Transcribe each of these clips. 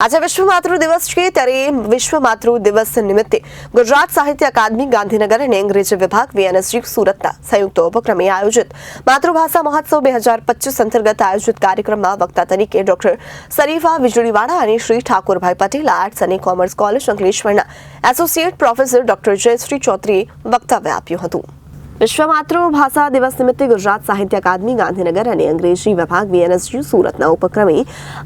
આજે વિશ્વ માતૃ દિવસ છે ત્યારે વિશ્વ માતૃ દિવસ નિમિત્તે ગુજરાત સાહિત્ય અકાદમી ગાંધીનગર અને અંગ્રેજી વિભાગ વીએનએસજી સુરતના સંયુક્ત ઉપક્રમે આયોજિત માતૃભાષા મહોત્સવ 2025 અંતર્ગત આયોજિત કાર્યક્રમમાં વક્તા તરીકે ડોક્ટર શરીફા વીજળીવાળા અને શ્રી ઠાકોરભાઈ પટેલ આર્ટ્સ અને કોમર્સ કોલેજ અંકલેશ્વરના એસોસિએટ પ્રોફેસર ડોક્ટર જયશ્રી ચૌધરીએ વક્તવ્ય આપ્યું હતું। વિશ્વ માતૃભાષા દિવસ નિમિત્તે ગુજરાત સાહિત્ય અકાદમી ગાંધીનગર અને અંગ્રેજી વિભાગ વીએનએસજી સુરતના ઉપક્રમે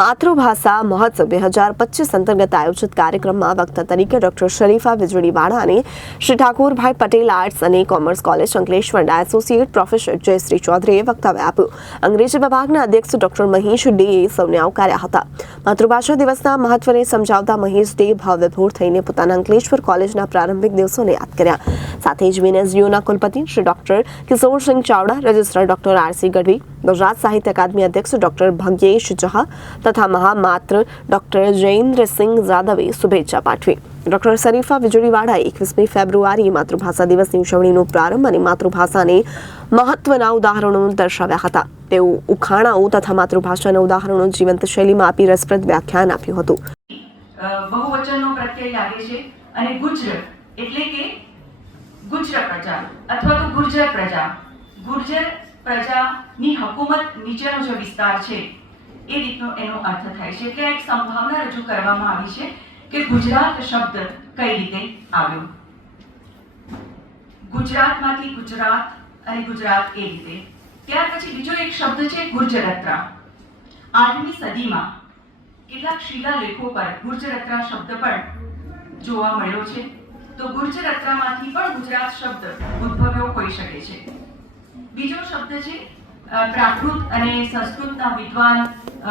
માતૃભાષા મહોત્સવ 2025 અંતર્ગત આયોજિત કાર્યક્રમમાં વક્તા તરીકે ડોક્ટર શરીફા વીજળીવાળા અને શ્રી ઠાકોરભાઈ પટેલ આર્ટ્સ અને કોમર્સ કોલેજ અંકલેશ્વરના એસોસિએટ પ્રોફેસર જયશ્રી ચૌધરીએ વક્તવ્ય આપ્યું। અંગ્રેજી વિભાગના અધ્યક્ષ ડોક્ટર મહેશ ડેએ સૌને આવકાર્યા હતા। માતૃભાષા દિવસના મહત્વને સમજાવતા મહેશ ડે ભાવવિભોર થઈને પોતાના અંકલેશ્વર કોલેજના પ્રારંભિક દિવસોને યાદ કર્યા। સાથે જ વીએનએસજીયુના કુલપતિ Shri doctor Kishor Singh Chavda, registrar doctor RC Gadhvi, Gujarat Sahitya Akademi अध्यक्ष डॉक्टर भाग्येश जहा तथा महामात्र डॉक्टर जयेंद्र सिंह यादवे शुभेच्छा पाठवी। डॉक्टर शरीफा વીજળીવાળાએ 21મી ફેબ્રુઆરીએ માતૃભાષા દિવસની ઉજવણીનો પ્રારંભ અને માતૃભાષાને મહત્વના ઉદાહરણો દર્શાવ્યા હતા। તેઓ ઉખાણાઓ તથા માતૃભાષાના ઉદાહરણો જીવંત શૈલીમાં આપી રસપ્રદ વ્યાખ્યાન આપ્યું હતું। બહુવચનનો પ્રત્યય લાગે છે અને ગુજર એટલે કે ગુજર પ્રજા અથવા તો ગુર્જર પ્રજાની હકુમત નીચેનો જે વિસ્તાર છે એ રીતનો એનો અર્થ થાય છે। એટલે એક સંભાવના રજૂ કરવામાં આવી છે કે ગુજરાત શબ્દ કઈ રીતે આવ્યો। ગુજરાતમાંથી ગુજરાત અને ગુજરાત એ રીતે। ત્યાર પછી બીજો એક શબ્દ છે ગુર્જરત્રા। 8મી સદીમાં કેટલાક શિલાલેખો પર ગુર્જરત્રા શબ્દ પણ જોવા મળ્યો છે। તો ગુર્જરત્રામાંથી પણ ગુજરાત શબ્દ ઉદ્ભવ્યો હોઈ શકે છે। બીજો શબ્દ છે પ્રાકૃત અને સંસ્કૃતના વિદ્વાન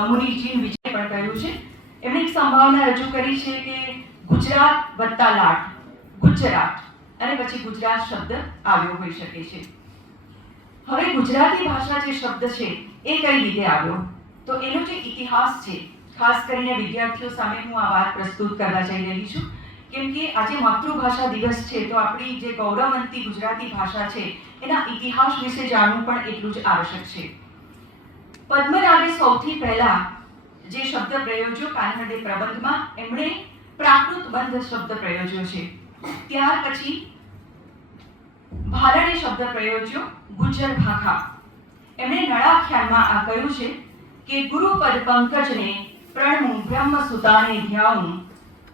મુનિજીન વિજય પણ કહ્યું છે। એમણે એક સંભાવના રજૂ કરી છે કે ગુજરાત વત્તા લાટ ગુજરાત અને પછી ગુજરાત શબ્દ આવ્યો હોઈ શકે છે। હવે ગુજરાતી ભાષા જે શબ્દ છે એ કઈ રીતે આવ્યો તો એનો જે ઇતિહાસ છે ખાસ કરીને વિદ્યાર્થીઓ સામે હું આ વાત પ્રસ્તુત કરવા જઈ રહી છું કેમ કે આજે માતૃભાષા દિવસ છે તો આપણી જે ગૌરવવંતી ગુજરાતી ભાષા છે એના ઇતિહાસ વિશે જાણવું પણ એટલું જ આવશ્યક છે। પદ્મનાભે સૌથી પહેલા જે શબ્દ પ્રયોજ્યો કાનહદે પ્રબંધમાં એમણે પ્રાકૃત બંધ શબ્દ પ્રયોજ્યો છે। ત્યાર પછી ભારણે શબ્દ પ્રયોજ્યો ગુજર ભાખા। એમણે નળાખ્યાનમાં આ કહ્યું છે કે ગુરુપદ પંકજને પ્રણમું બ્રહ્મ સુતાને ધ્યાઉં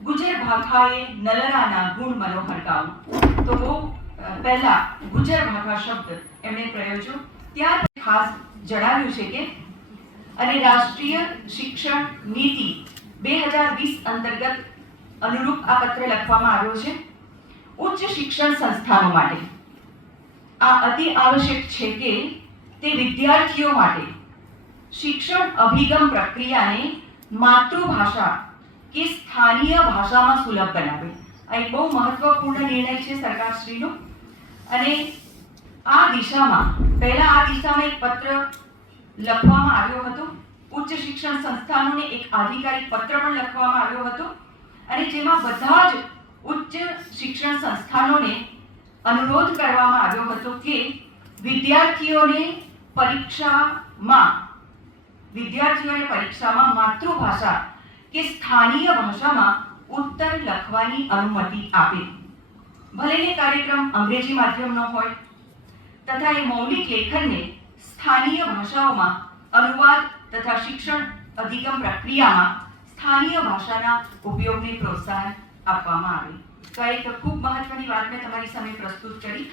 ગુજર ભાખાએ નલરાના ગુણ મનોહર ગાઉં। તો બહુ પહેલા ગુજર ભાખા શબ્દ એમણે પ્રયોજ્યો। ત્યાર ખાસ જણાવ્યું છે કે અને રાષ્ટ્રીય શિક્ષણ નીતિ 2020 અંતર્ગત અનુરૂપ આ પત્ર લખવામાં આવ્યો છે। ઉચ્ચ શિક્ષણ સંસ્થાનો માટે આ અતિ આવશ્યક છે કે તે વિદ્યાર્થીઓ માટે શિક્ષણ અભિગમ પ્રક્રિયાને માતૃભાષા કે સ્થાનીય ભાષામાં સુલભ બનાવે। આ એક બહુ મહત્વપૂર્ણ નિર્ણય છે સરકારશ્રીનો અને આ દિશામાં એક પત્ર લખવામાં આવ્યો હતો। ઉચ્ચ શિક્ષણ સંસ્થાનોને એક આધિકારિક પત્ર પણ લખવામાં આવ્યો હતો અને જેમાં બધા જ ઉચ્ચ શિક્ષણ સંસ્થાનોને અનુરોધ કરવામાં આવ્યો હતો કે વિદ્યાર્થીઓને પરીક્ષામાં માતૃભાષા કે સ્થાનીય ભાષામાં ઉત્તર લખવાની અનુમતિ આપે। ભલે એ કાર્યક્રમ અંગ્રેજી માધ્યમનો હોય તથા એ મૌલિક લેખનને સ્થાનીય ભાષાઓમાં અનુવાદ તથા શિક્ષણ અધિગમ પ્રક્રિયામાં સ્થાનીય ભાષાના ઉપયોગને પ્રોત્સાહન આપવામાં આવે। તો એક ખૂબ મહત્વની વાત મેં તમારી સામે પ્રસ્તુત કરી।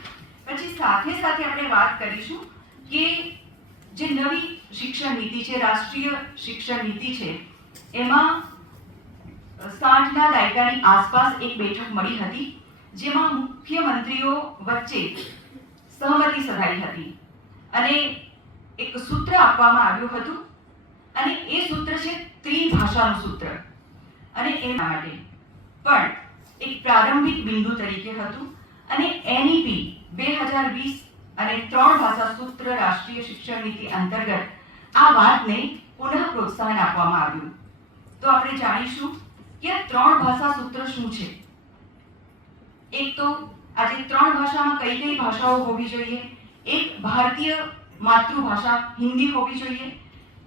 પછી સાથે સાથે આપણે વાત કરીશું કે જે નવી શિક્ષણ નીતિ છે રાષ્ટ્રીય શિક્ષણ નીતિ છે એમાં 60ના દાયકાની આસપાસ એક બેઠક મળી હતી જેમાં મુખ્યમંત્રીઓ વચ્ચે સહમતિ સધાઈ હતી અને એક સૂત્ર આપવામાં આવ્યું હતું અને એ સૂત્ર છે ત્રિભાષાનું સૂત્ર અને એના માટે પણ એક પ્રારંભિક બિંદુ તરીકે હતું અને એનઈપી 2020 અને 3 ભાષા સૂત્ર રાષ્ટ્રીય શિક્ષણ નીતિ અંતર્ગત આ વાતને પુનઃ પ્રોત્સાહન આપવામાં આવ્યું। તો આપણે જાણીશું કે 3 ભાષા સૂત્ર શું છે। એક તો આજે 3 ભાષામાં કઈ કઈ ભાષાઓ હોવી જોઈએ। એક ભારતીય માતૃભાષા હિન્દી હોવી જોઈએ,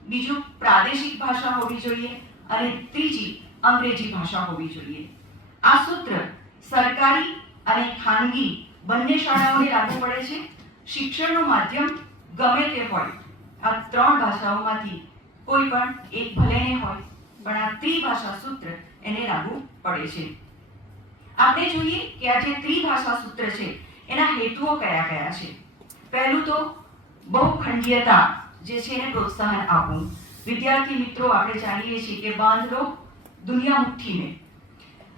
બીજું પ્રાદેશિક ભાષા હોવી જોઈએ અને ત્રીજી અંગ્રેજી ભાષા હોવી જોઈએ. આ સૂત્ર સરકારી અને ખાનગી બંને શાળાઓને લાગુ પડે છે. શિક્ષણનું માધ્યમ ગમે તે હોય, આ ત્રણ ભાષાઓમાંથી કોઈ પણ એક ભલે ને હોય, પણ આ ત્રિભાષા સૂત્ર એને લાગુ પડે છે. આપણે જોઈએ કે આ જે ત્રિભાષા સૂત્ર છે એના હેતુઓ કયા કયા છે. પહેલું તો બહુખંડીયતા જે છે એને પ્રોત્સાહન આપવું. વિદ્યાર્થી મિત્રો, આપણે જાણીએ છીએ કે બાંધ લો દુનિયા મુઠ્ઠી મેં.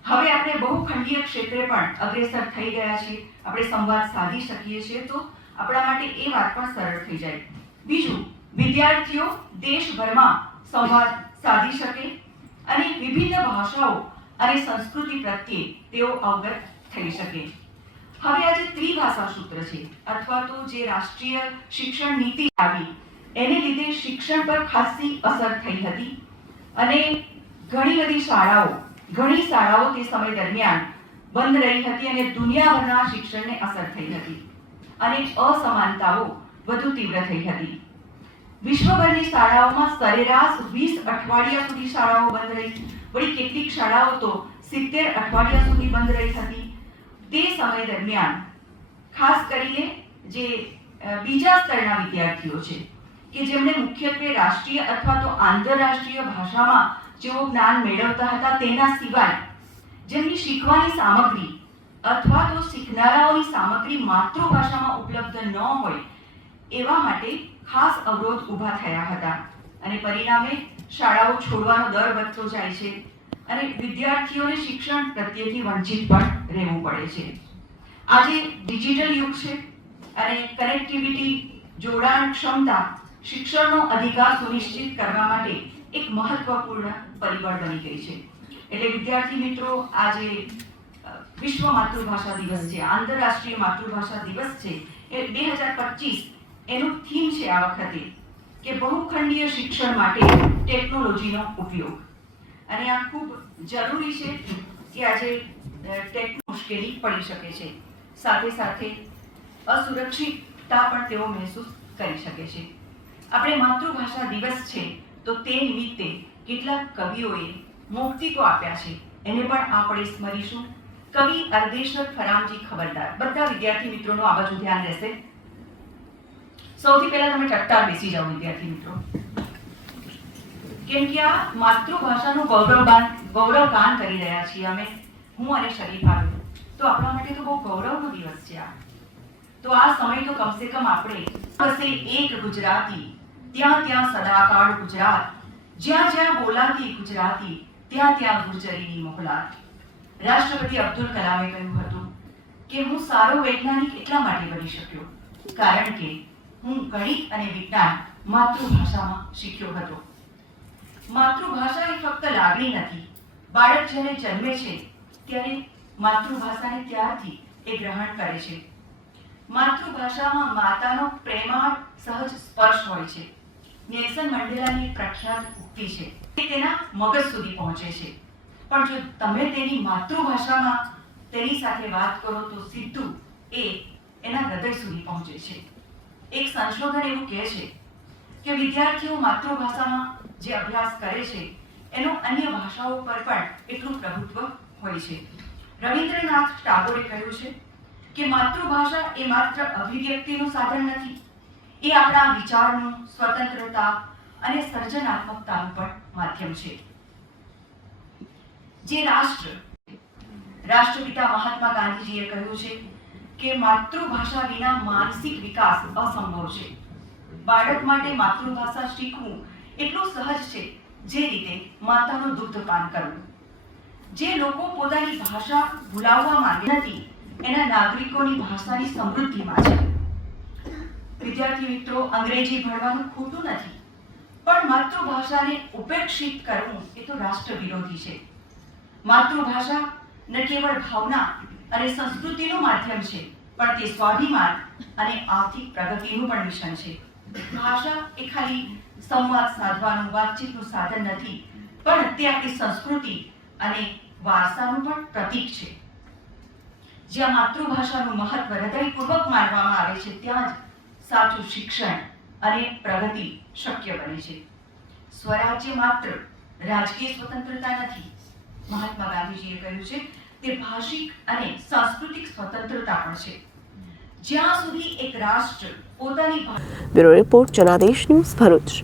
હવે આપણે બહુખંડીય ક્ષેત્રે પણ અગ્રેસર થઈ ગયા છીએ. આપણે સંવાદ સાધી શકીએ છીએ, તો આપણા માટે એ વાત પણ સરળ થઈ જાય. બીજું, વિદ્યાર્થીઓ દેશભરમાં સંવાદ સાધી શકે અને વિભિન્ન ભાષાઓ અને સંસ્કૃતિ પ્રત્યે તેઓ અવગત થઈ શકે. હવે આ જે ત્રિભાષા સૂત્ર છે અથવા તો જે રાષ્ટ્રીય શિક્ષણ નીતિ આવી, એને લીધે શિક્ષણ પર ખાસી અસર થઈ હતી અને ઘણી શાળાઓ તે સમય દરમિયાન બંધ રહી હતી અને દુનિયાભરના શિક્ષણને અસર થઈ હતી અને અસમાનતાઓ વધુ તીવ્ર થઈ હતી. વિશ્વભરની શાળાઓમાં સરેરાશ 20 અઠવાડિયા સુધી શાળાઓ બંધ રહી. વળી કેટલીક શાળાઓ તો 70 અઠવાડિયા સુધી બંધ રહી હતી. તે સમય દરમિયાન ખાસ કરીને જે બીજા સ્તરના વિદ્યાર્થીઓ છે કે જેમણે મુખ્યત્વે રાષ્ટ્રીય અથવા તો આંતરરાષ્ટ્રીય ભાષામાં જેઓ જ્ઞાન મેળવતા હતા, તેના સિવાય જેમની શીખવાની સામગ્રી અથવા તો શીખનારાઓની સામગ્રી માતૃભાષામાં ઉપલબ્ધ ન હોય, એવા માટે ખાસ અવરોધ ઊભા થયા હતા અને પરિણામે શાળાઓ છોડવાનો દર વધતો જાય છે અને વિદ્યાર્થીઓને શિક્ષણ પ્રત્યેથી વંચિત પણ રહેવું પડે છે. આજે ડિજિટલ યુગ છે અને કનેક્ટિવિટી, જોડાણ ક્ષમતા શિક્ષણનો અધિકાર સુનિશ્ચિત કરવા માટે એક મહત્વપૂર્ણ પરિબળ બની ગઈ છે. એટલે વિદ્યાર્થી મિત્રો, આજે વિશ્વ માતૃભાષા દિવસ છે, આંતરરાષ્ટ્રીય માતૃભાષા દિવસ છે, એ 2025 એનું થીમ છે આ વખતે કે બહુખંડીય શિક્ષણ માટે ટેકનોલોજીનો ઉપયોગ. અને આ ખૂબ જરૂરી છે કે આજે મુશ્કેલી પડી શકે છે, સાથે સાથે અસુરક્ષિતતા પણ તેઓ મહેસૂસ કરી શકે છે. આપણે માતૃભાષા દિવસ છે તો તે નિમિત્તે કેટલાક કવિઓએ મૌક્તિકો આપ્યા છે, એને પણ આપણે સ્મરીશું. કવિ અર્દેશ્વર ફરામજી ખબરદાર. બધા વિદ્યાર્થી મિત્રોનું આ બાજુ ધ્યાન રહેશે. સૌથી પહેલા તમે ટટ્ટાર બેસી જાઓ વિદ્યાર્થી મિત્રો, કેમ કે આ માતૃભાષાનું ગૌરવગાન કરી રહ્યા છીએ અમે, હું અને શરીફા. તો આપણા માટે તો બહુ ગૌરવનો દિવસ છે આ. તો આ સમય તો કમસે કમ આપણે બસે એક ગુજરાતી, ત્યાં ત્યાં સદાકાળ ગુજરાત, જ્યાં જ્યાં બોલાતી ગુજરાતી, ત્યાં ત્યાં ગુર્જરીની મોકલાત. રાષ્ટ્રપતિ અબ્દુલ કલામે કહ્યું હતું કે હું સારો વૈજ્ઞાનિક એટલા માટે બની શક્યો કારણ કે હું ગણિત અને વિજ્ઞાન માતૃભાષામાં શીખ્યો હતો. માતૃભાષા એ ફક્ત લાગણી નથી. બાળક જ્યારે જન્મે છે ત્યારે માતૃભાષાને ત્યારથી એ ગ્રહણ કરે છે. માતૃભાષામાં માતાનો પ્રેમાળ સહજ સ્પર્શ હોય છે. નેલ્સન મંડેલાની પ્રખ્યાત ઉક્તિ છે કે તેના મગજ સુધી પહોંચે છે, પણ જો તમે તેની માતૃભાષામાં તેની સાથે વાત કરો તો સીધું એ એના હૃદય સુધી પહોંચે છે. એક સંશોધન એવું કહે છે કે વિદ્યાર્થીઓ માતૃભાષામાં જે અભ્યાસ કરે છે એનો અન્ય ભાષાઓ પર પણ એટલું પ્રભુત્વ હોય છે. રવિન્દ્રનાથ ટાગોરે કહ્યું છે કે માતૃભાષા એ માત્ર અભિવ્યક્તિનું સાધન નથી, એ આપણા વિચારનું, સ્વતંત્રતા અને સર્જનાત્મકતાનું પણ માધ્યમ છે. જે રાષ્ટ્રપિતા મહાત્મા ગાંધીજીએ કહ્યું છે કે માતૃભાષા વિના માનસિક વિકાસ અસંભવ છે. બાળક માટે માતૃભાષા શીખવું એટલું સહજ છે જે રીતે માતાનું દુગ્ધપાન કરવું. જે લોકો પોતાની ભાષા ભૂલાવવા માંગે નથી, એના નાગરિકોની ભાષાની સમૃદ્ધિમાં છે. વિદ્યાર્થી મિત્રો, અંગ્રેજી ભણવાનું ખોટું નથી, પણ માતૃભાષાને ઉપેક્ષિત કરવું એ તો રાષ્ટ્ર વિરોધી છે. માતૃભાષા ન કેવળ ભાવના અને સંસ્કૃતિનું માધ્યમ છે, પણ તે સ્વાભિમાન અને આર્થિક પ્રગતિનું પણ મિશન છે. ભાષા એ ખાલી સંવાદ સાધવાનું, વાતચીતનું સાધન નથી, પણ તે આપણી સંસ્કૃતિ અને વારસાનું પણ પ્રતીક છે. જ્યાં માતૃભાષાનું મહત્વ હૃદયપૂર્વક માનવામાં આવે છે, ત્યાં જ સાચું શિક્ષણ અને પ્રગતિ શક્ય બને છે. સ્વરાજ્ય માત્ર રાજકીય સ્વતંત્રતા નથી, મહાત્મા ગાંધીજીએ કહ્યું છે તે ભાષિક અને સાંસ્કૃતિક સ્વતંત્રતા પણ છે. જ્યાં સુધી એક રાષ્ટ્ર પોતાની bureau report Janadesh news Bharuch.